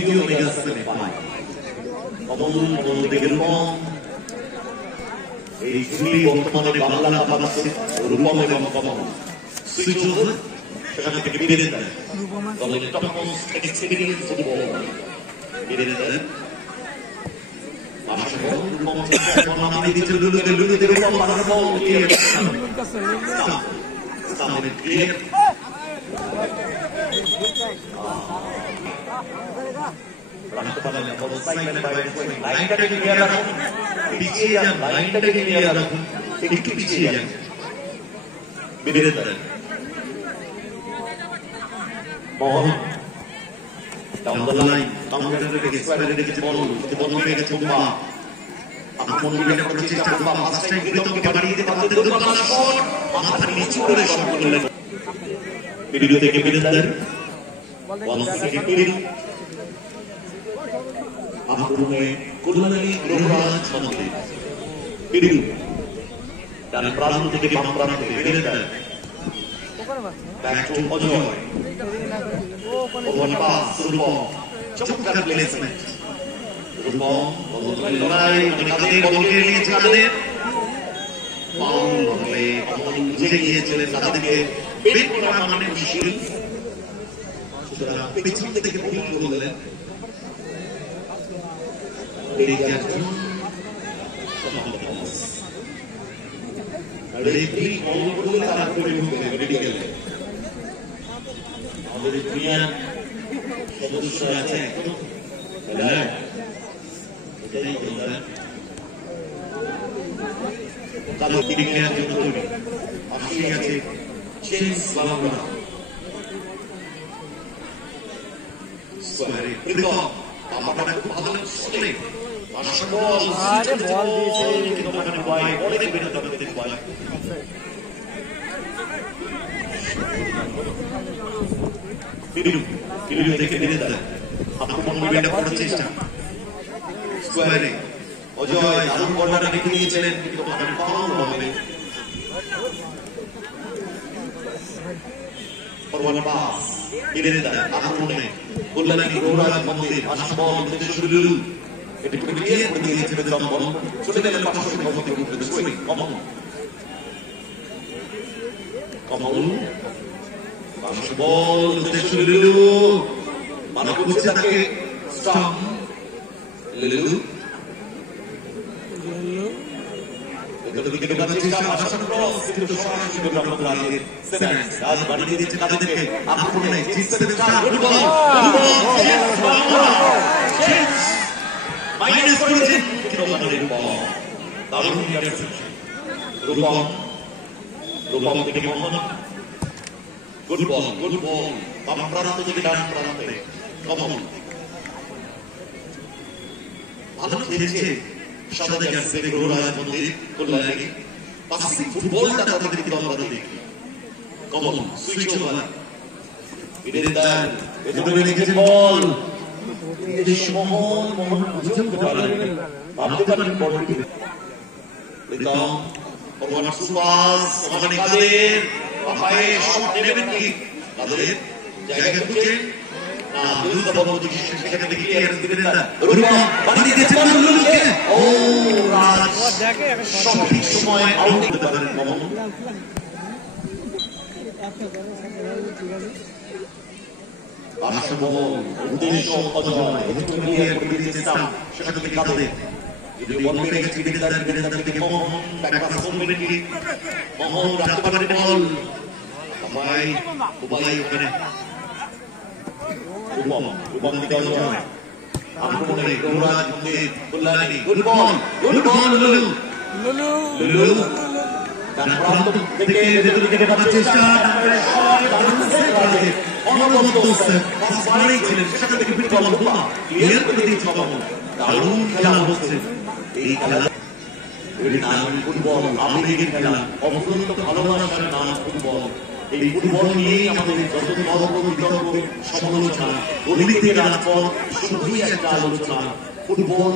দ্বিতীয় mega semifinal কমল থেকে রূপম এই জুড়ি বর্তমানে বাংলা পাচ্ছে রূপম এবং কমল সুইচ ওভার সেখান থেকে বেড়ে দেয় দলের টপমোস্ট এক্সপিরিয়েন্স ফুটবল বেড়ে দেয় রূপম এখন নামিয়ে দিচ্ছে লুলুতে রূপম বাধার বল ক্লিয়ার সামনে ক্লিয়ার রাখতে পারলেন বল সাইডে বাইরে লাইনটাকে ক্লিয়ার রাখুন পিছিয়ে যান লাইনটাকে ক্লিয়ার রাখুন একটু পিছিয়ে যান বেড়ে দেন বল ডাউন দ্য লাইন কাউন্টারে স্কোয়ারে রেখেছে বল পেয়ে গেছে বুম্বা আক্রমণ বিবেচনা করার চেষ্টা বুম্বা ফার্স্ট টাইম গিরিতমকে বাড়িয়ে দিতে পারতে দুর্বল শট মাথা নিচু করে শট করলেন ভিডিও থেকে বেড়ে দেন বল থেকে পেরিয়ে আক্রমণে কল্যাণী রঘুরাজ মন্দির পেরিয়ে ডান প্রান্ত থেকে বাম প্রান্তে বেড়ে then back to Ajay over pass Rupam চমৎকার প্লেসমেন্ট রূপম বদলের লড়াই কাদের বদলে নিয়েছে কাদের বাউল বদলে কমল বুঝে গিয়েছিলেন কাদেরকে বের করা মানে মুশকিল সুতরাং পেছন থেকে পুলিশ বললেন রেফারি বল বলে তারা করে রেডি গেলেন আমাদের দুনিয়ার সদস্য আছে এখনো এটাই বললেন কালো ক্রিকেটের জন্য তৈরি আসলে আছে চেঞ্জ বাংলা স্কোয়ারে প্রীতম আমাদের খুব ভালো শুনে আরে বল দিয়েছে কিন্তু মানে বয় বলে বের করতে বয় ভিডিও দেখে নিতে দেন আক্রমণ বিবেচনা করার চেষ্টা স্কোয়ারে অজয় দারুণ বলটা রেখে নিয়েছিলেন কিন্তু মানে ফাউল হবে ফরওয়ার্ড পাস বেড়ে দেন আক্রমণে কল্যাণী রঘুরাজ মন্দির আসা বল উদ্দেশ্য লুলু এটি ক্লিয়ার করে দিয়েছে বেদম বল চলে গেলেন পাশে কমলকে উঠে সুইং কমল পাশে বল উদ্দেশ্য লুলু মানে করছে তাকে স্টাম্প লুলু রূপম থেকে মোহন গুড বল বাম প্রান্ত থেকে ডান প্রান্তে কমল ভালো খেলছে সাদা জার্সি রঘুরাজ মন্দির কল্যাণী পাসিং ফুটবলটা তাদের দিকে আমরা দেখি কমল সুইচ ওভার বিরেন্দার ভেতরে রেখেছে বল মোহন বুঝতে পারলেন ভাবতে পারেন বলটি প্রীতম ফরওয়ার্ড সুপাস ওখানে কাদের পায়ে শট নেবেন কি কাদের জায়গা খুঁজে না দুই দবল সেখান থেকে ক্লিয়ার দিবেন না রূপম বাড়িয়ে দিয়েছে লুলুকে ও রাজ সঠিক সময় আউট করতে পারেন কমল আশাবহল উদ্দেশ্য অজয় একটু ক্লিয়ার করে দিয়েছে সাম সেখান থেকে কাদের যদি বল পেয়ে গেছে বিরেন্দার থেকে মোহন ব্যাকপাস করবেন কি মোহন রাখতে পারে বল ভাই ওখানে রূপম দিকে অজয় আক্রমণে রঘুরাজ মন্দির কল্যাণী গুড বল লুলু ডান প্রান্ত থেকে ভেতর দিকে ঢোকার চেষ্টা ডানের শট দারুণ সেভ করে অনবদ্য পাস বাড়িয়েছিলেন সেখান থেকে ফিট বল ক্লিয়ার করে দিয়েছে কমল দারুণ খেলা হচ্ছে এই খেলা নাম ফুটবল আবেগের খেলা অফুরন্ত ভালোবাসার নাম ফুটবল এই ফুটবল নিয়েই আমাদের যত তর্ক বিতর্ক সমালোচনা গলিতে রাজপথ শুধুই একটা আলোচনা ফুটবল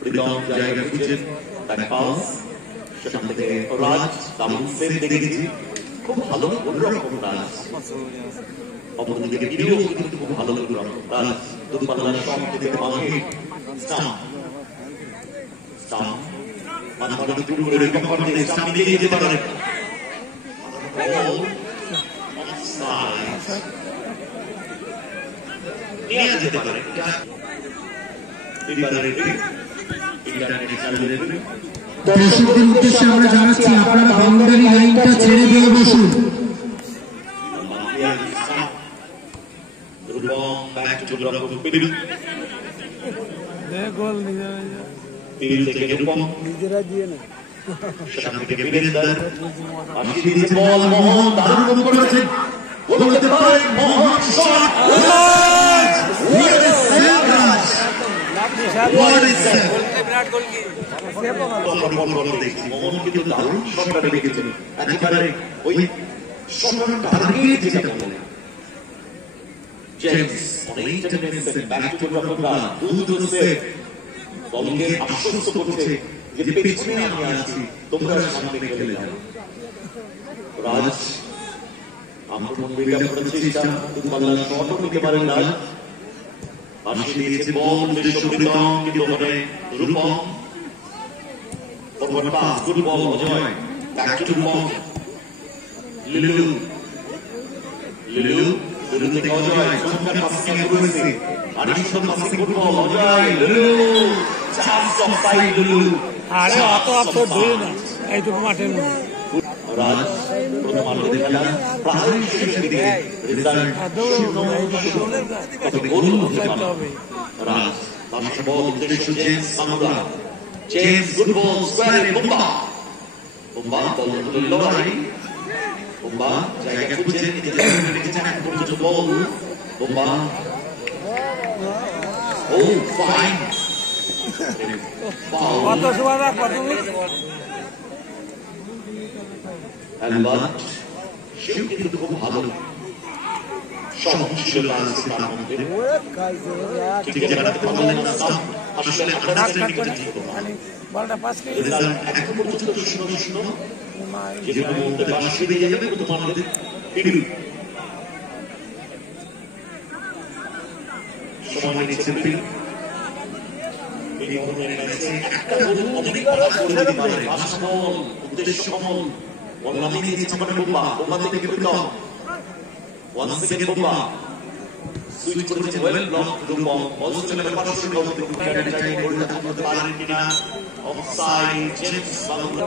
প্রীতম জায়গা খুঁজছেন তাকে পাস সেখান থেকে রাজ দারুণ সেভ দেখেছি, খুব ভালো অন্যরকম রাজ। অপরদিকে প্রিয় কিন্তু খুব ভালো রাজ, দূরপাল্লার শট থেকে মাহে স্টাম্প স্টাম্প মাথা মাথা শুরু করে কভার দিয়ে স্টাম্প নিয়ে যেতে পারে। নিয়ে যেতে পারে দর্শকদের উদ্দেশ্যে আমরা জানাচ্ছি আপনারা বাউন্ডারি লাইনটা ছেড়ে দিয়ে বসুন। নিজেরা দিয়ে না সেখান থেকে বীরেন্দ্র আসিয়ে দিয়েছে বল, মোহন দারুণ করেছেন, বলতে পারেন মোহন শট। মোহন কিন্তু দারুণ শটটা রেখেছেন, একেবারে ওই শটটা টার্গেট যেটা বলে। জেমস অনেকটা নেমেছেন, ব্যাক টু রফিকা, দুটো সেভ, দলকে আশ্বস্ত করছে যে পেছনে আমি আছি, তোমরা সামনে খেলে যাও। রাজ আক্রমণ বেগে করেছে, দূরপাল্লার শটও নিতে পারেন রাজ। আসিয়ে দিয়েছে বল বিশ্বপ্রীতম, কিন্তু ওখানে Rupam forward pass, good ball Ajay, back to Rupam, Lilu Lilu Lilu থেকে অজয়, চমৎকার পাসিং করেছে, আরিশন passing, good ball Ajay, Lilu chance offside, Lilu আরে অত অত ধরে না এইটুকু মাঠের মধ্যে। রাজ প্রথম আলোতে খেলা প্রায় শেষের দিকে, রেজাল্ট কত গোল হতে পারে। রাজ বামসা বল উদ্দেশ্য James Bangla, James good ball স্কোয়ারে, বুম্বা বুম্বা বল লড়াই, বুম্বা জায়গা খুঁজছেন, পর্যন্ত বল বুম্বা, ও ফাইন কত সময় না কত অ্যালবার্ট সেও কিন্তু খুব ভালো সহনশীলতা আছে তার মধ্যে, ঠিক জায়গাতে পারলেন না সাম, আসলে আন্ডারস্ট্যান্ডিং এটা ঠিক না। বলটা পাস করে রেজাল্ট এখন পর্যন্ত 0-0, যে কোনো মুহূর্তে বাস ফিরে যাবে, কিন্তু আমাদের পিড়ি সময় নিচ্ছে পিড়ি এই ধরনের ম্যাচে একটা গোল অনেক বড় করে দিতে পারে। বাসা বল উদ্দেশ্য কমল, বল নামিয়ে দিয়েছে মানে বোম্বা, বোম্বা থেকে প্রীতম, ওয়ান্স সেকেন্ড বোম্বা সুইচ করেছে, ওয়েল ব্লক রূপম, বল চলে গেল পাশে, বল থেকে ক্যাডারে চাই গোলটা করতে পারেন কিনা, অফসাইড, জেমস বাংলা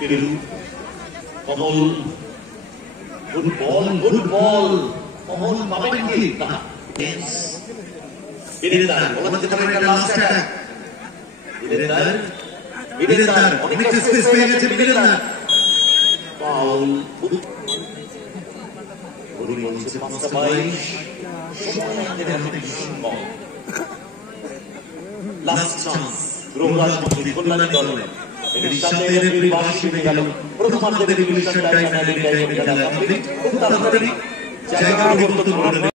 বীরেন্দ্র কমল, গুড বল কমল পাবেন কি না, জেমস বীরেন্দ্র ওনাদের কাছে লাস্ট অ্যাটাক, বীরেন্দ্র অনেকটা স্পেস পেয়ে গেছে বীরেন্দ্র, ফাউল ঘড়ি বলছে 5:22, সময় আমাদের হাতে সম্ভব, লাস্ট চান্স রোহরাজ মন্ত্রী কল্যাণী দলে নিঃসন্দেহে পরিবাসী হয়ে গেল। প্রথমার্ধের রেগুলেশন টাইম ফাইনালে খুব তাড়াতাড়ি জায়গা পরিবর্তন করে